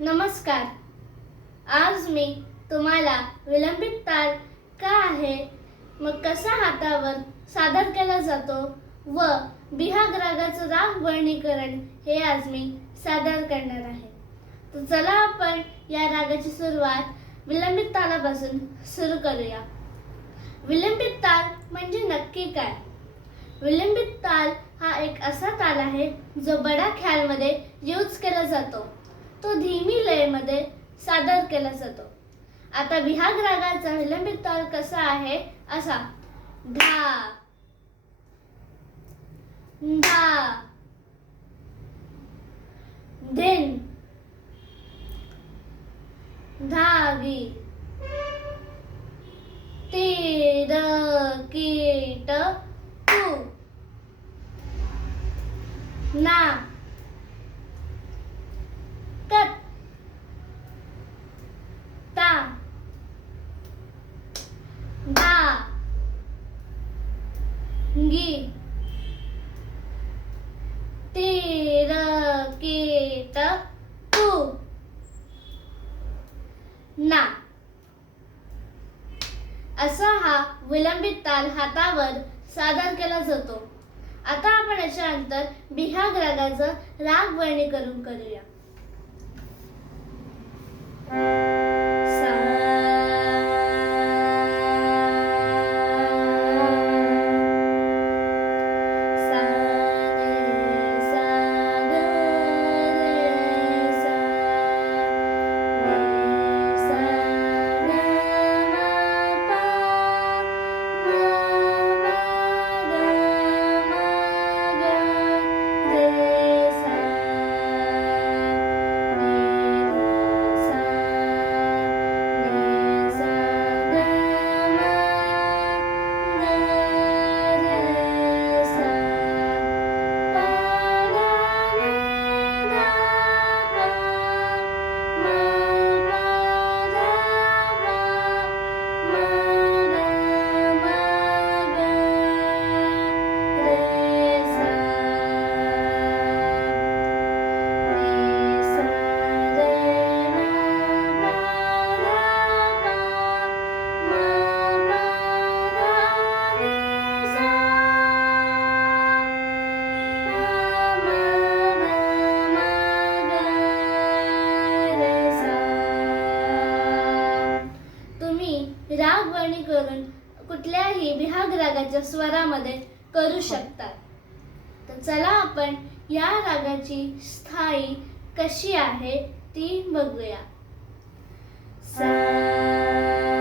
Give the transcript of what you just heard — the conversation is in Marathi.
नमस्कार. आज मी तुम्हाला विलंबित ताल का आहे, मग कसा हातावर सादर केला जातो व बिहाग रागाचं राग वर्णीकरण हे आज मी सादर करणार आहे. तर चला आपण या रागाची सुरुवात विलंबित तालापासून सुरू करूया. विलंबित ताल म्हणजे नक्की काय? विलंबित ताल हा एक असा ताल आहे जो बडा ख्यालमध्ये यूज केला जातो. तो धीमी लयमध्ये सादर केला जातो. आता बिहाग रागाचा विलंबित ताल कसा आहे? असा धा धा, धिन, धागी, तीर कीट तू, ना, कत, ता, दा, गी, तीर कीट तू, ना. असा हा विलंबित ताल हातावर सादर केला जातो. आता आपण याच्यानंतर बिहाग रागाचं राग वर्णीकरण करूया. राग वर्णीकरण कुठल्याही बिहाग रागाच्या स्वरामध्ये करू शकतात. तर चला आपण या रागाची स्थायी कशी आहे ती बघूया. सा